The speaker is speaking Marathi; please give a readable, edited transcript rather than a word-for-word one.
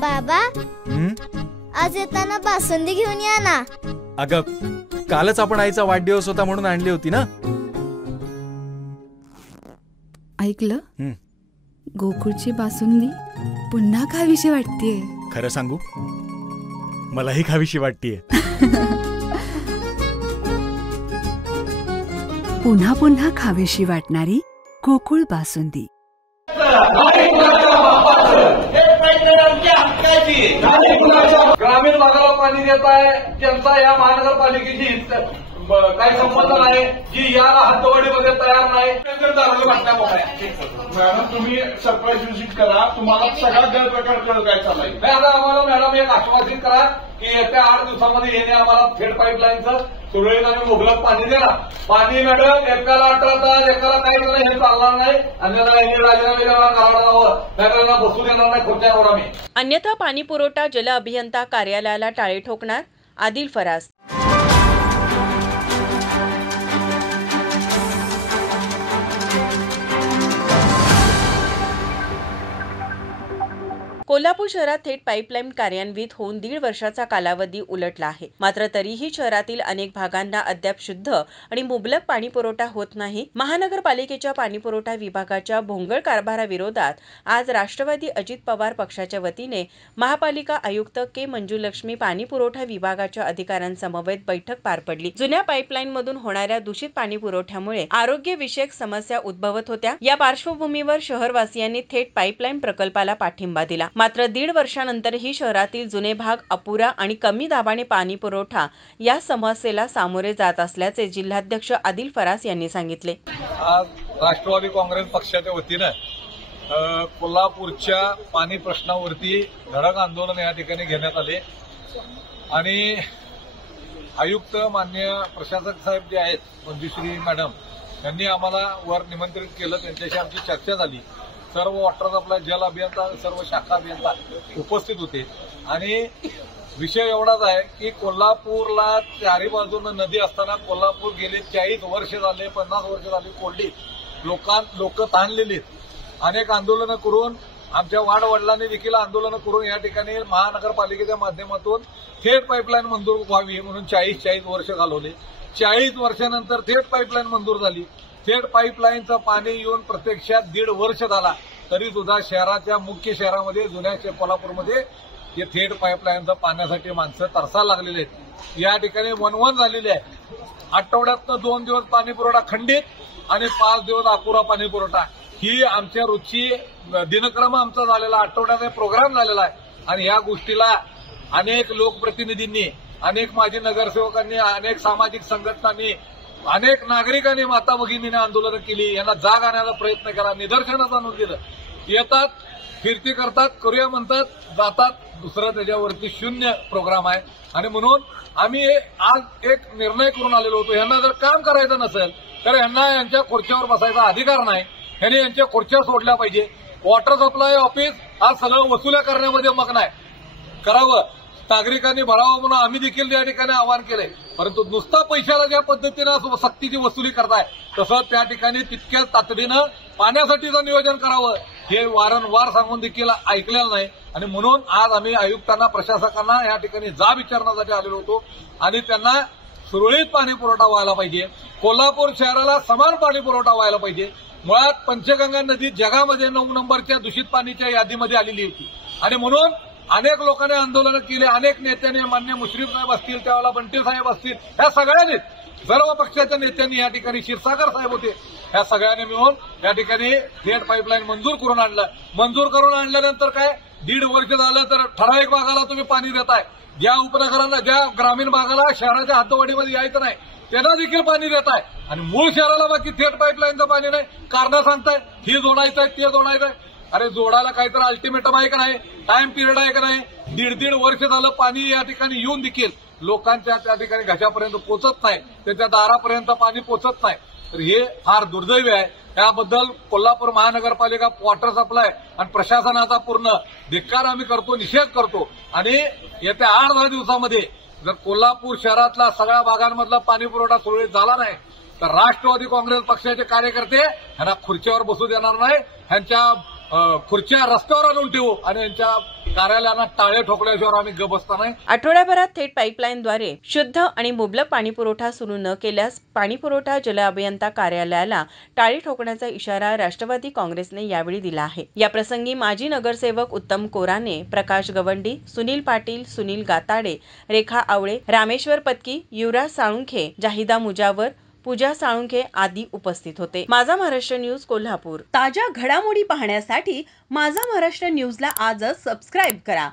बाबा आज येताना बासुंदी घेऊन या ना. अगं कालच आपण आईचा वाढदिवस होता म्हणून आणली होती ना. ऐकलं, गोकुळची बासुंदी पुन्हा खावीशी वाटतेय. खरं सांगू, मलाही खावीशी वाटतेय. पुन्हा पुन्हा खावीशी वाटणारी गोकुळ बासुंदी. ग्रामीण भागाला पाणी देत आहे त्यांचा या महानगरपालिकेची काही संबंध नाही, जी या हद्दवाढीमध्ये तयार नाही. मॅडम तुम्ही सरप्राईज व्हिजिट करा, तुम्हाला सगळा गैरप्रकार कळत काय चाललाय. आता आम्हाला मॅडम एक आश्वासित करा की येत्या 8 दिवसामध्ये येणे आम्हाला थेट पाईपलाईनचं सुरळीत आणि मुबलक पाणी देणार. पाणी मॅडम एकाला 18 तास एकाला काही नाही, हे चालणार नाही. अन्यथा यांनी राजीनामे करावं जावं, नाहीतर बसू देणार नाही खुर्च्यावर आम्ही. अन्यथा पाणी पुरवठा जल अभियंता कार्यालयाला टाळे ठोकणार आदिल फरास. कोल्हापूर शहरात थेट पाईपलाईन कार्यान्वित होऊन 1.5 वर्षाचा कालावधी उलटला आहे. मात्र तरीही शहरातील अनेक भागांना अद्याप शुद्ध आणि मुबलक पाणी पुरवठा होत नाही. महानगरपालिकेच्या पाणीपुरवठा विभागाच्या भोंगळ कारभाराविरोधात आज राष्ट्रवादी अजित पवार पक्षाच्या वतीने महापालिका आयुक्त के मंजुलक्ष्मी पाणीपुरवठा विभागाच्या अधिकाऱ्यांसमवेत बैठक पार पडली. जुन्या पाईपलाईनमधून होणाऱ्या दूषित पाणी पुरवठ्यामुळे आरोग्यविषयक समस्या उद्भवत होत्या. या पार्श्वभूमीवर शहरवासियांनी थेट पाईपलाईन प्रकल्पाला पाठिंबा दिला. मात्र 1.5 वर्षानंतरही शहरातील जुने भाग अपुरा आणि कमी दाबाने पाणी पुरवठा या समस्येला सामोरे जात असल्याचे जिल्हाध्यक्ष आदिल फरास यांनी सांगितले. आज राष्ट्रवादी काँग्रेस पक्षाच्या वतीनं कोल्हापूरच्या पाणी प्रश्नावरती धडक आंदोलन या ठिकाणी घेण्यात आले आणि आयुक्त मान्य प्रशासक साहेब जे आहेत मंजुश्री मॅडम यांनी आम्हाला वर निमंत्रित केलं. त्यांच्याशी आमची चर्चा झाली. सर्व वॉटर सप्लाय जल अभियंता सर्व शाखा अभियंता उपस्थित होते आणि विषय एवढाच आहे की कोल्हापूरला चारी बाजूनं नदी असताना कोल्हापूर गेले 40 वर्ष झाले 50 वर्ष झाली कोरडी लोक ताणलेली. अनेक आंदोलनं करून आमच्या वाडवडिलांनी देखील आंदोलनं करून या ठिकाणी महानगरपालिकेच्या माध्यमातून थेट पाईपलाईन मंजूर व्हावी म्हणून 40 वर्ष घालवले. 40 वर्षानंतर थेट पाईपलाईन मंजूर झाली. थेट पाईपलाईनचं पाणी येऊन प्रत्यक्षात 1.5 वर्ष झाला तरी सुद्धा शहराच्या मुख्य शहरामध्ये जुन्या कोल्हापूरमध्ये हे थेट पाईपलाईनचं पाण्यासाठी माणसं तरसायला लागलेले आहेत. या ठिकाणी वणवण झालेली आहे. आठवड्यातनं 2 दिवस पाणी पुरवठा खंडित आणि 5 दिवस अपुरा पाणी पुरवठा ही आमच्या रोजची दिनक्रम आमचा झालेला आठवड्याचा प्रोग्राम झालेला आहे. आणि या गोष्टीला अनेक लोकप्रतिनिधींनी, अनेक माजी नगरसेवकांनी, अनेक सामाजिक संघटनांनी, अनेक नागरिकांनी, माता भगिनीने आंदोलनं केली. यांना जाग आणण्याचा प्रयत्न केला, निदर्शनास आणून दिलं. येतात, फिरती करतात, करूया म्हणतात, जातात. दुसरं त्याच्यावरती शून्य प्रोग्राम आहे. आणि म्हणून आम्ही आज एक निर्णय करून आलेलो होतो. यांना जर काम करायचं नसेल तर यांना यांच्या खुर्च्यावर बसायचा अधिकार नाही. यांनी यांच्या खुर्च्या सोडल्या पाहिजे. वॉटर सप्लाय ऑफिस हा सगळं वसुल्या करण्यामध्ये मग्न आहे. करावं, नागरिकांनी भरावं म्हणून आम्ही देखील या ठिकाणी आवाहन केलंय. परंतु नुसता पैशाला ज्या पद्धतीनं सक्तीची वसुली करताय तसं त्या ठिकाणी तितक्याच तातडीनं पाण्यासाठीचं नियोजन करावं हे वारंवार सांगून देखील ऐकलेलं नाही. आणि म्हणून आज आम्ही आयुक्तांना, प्रशासकांना या ठिकाणी जाब विचारण्यासाठी आलेलो होतो आणि त्यांना सुरळीत पाणी पुरवठा व्हायला पाहिजे. कोल्हापूर शहराला समान पाणी पुरवठा व्हायला पाहिजे. मुळात पंचगंगा नदी जगामध्ये 9 नंबरच्या दूषित पाणीच्या यादीमध्ये आलेली होती आणि म्हणून अनेक लोकांनी आंदोलनं केली. अनेक नेत्यांनी, मान्य मुश्रीफ साहेब असतील, त्यावेळेला बंटी साहेब असतील, ह्या सगळ्यांनी, सर्व पक्षाच्या नेत्यांनी या ठिकाणी, क्षीरसागर साहेब होते, ह्या सगळ्यांनी मिळून या ठिकाणी थेट पाईपलाईन मंजूर करून आणलं. मंजूर करून आणल्यानंतर काय 1.5 वर्ष झालं तर ठराविक भागाला तुम्ही पाणी देताय. ज्या उपनगरांना, ज्या ग्रामीण भागाला शहराच्या हद्दवाढीमध्ये यायचं नाही त्यांना देखील पाणी देताय आणि मूळ शहराला बाकी थेट पाईपलाईनचं पाणी नाही. कारण सांगताय हे जोडायचंय, ते जोडायचंय. अरे जोडायला काहीतरी अल्टिमेटम आहे का नाही, टाइम पिरियड आहे का नाही. 1.5 वर्ष झालं पाणी या ठिकाणी येऊन देखील लोकांच्या त्या ठिकाणी घशापर्यंत पोचत नाही, त्यांच्या दारापर्यंत पाणी पोचत नाही. तर हे फार दुर्दैवी आहे. त्याबद्दल कोल्हापूर महानगरपालिका, वॉटर सप्लाय आणि प्रशासनाचा पूर्ण धिक्कार आम्ही करतो, निषेध करतो. आणि येत्या 8-10 दिवसामध्ये जर कोल्हापूर शहरातला सगळ्या भागांमधला पाणी पुरवठा सुरळीत झाला नाही तर राष्ट्रवादी काँग्रेस पक्षाचे कार्यकर्ते ह्यांना खुर्चीवर बसू देणार नाही. ह्यांच्या खुर्च्या रस्त्यावर आणून ठेवू आणि यांच्या कार्यालयांना टाळे ठोकल्याशिवाय आम्ही गप बसता नाही. आठवड्याभरात थेट पाईपलाईनद्वारे शुद्ध आणि मुबलक पाणीपुरवठा सुरू न केल्यास पाणीपुरवठा जल अभियंता कार्यालयाला टाळी ठोकण्याचा इशारा राष्ट्रवादी काँग्रेसने यावेळी दिला आहे. या प्रसंगी माजी नगरसेवक उत्तम कोराने, प्रकाश गवंडी, सुनील पाटील, सुनील गाताडे, रेखा आवळे, रामेश्वर पत्की, युवराज साळुंखे, जाहिदा मुजावर, पूजा साळुंखे आदी उपस्थित होते. माझा महाराष्ट्र न्यूज कोल्हापूर. ताज्या घडामोडी पाहण्यासाठी माझा महाराष्ट्र न्यूजला आजच सबस्क्राईब करा.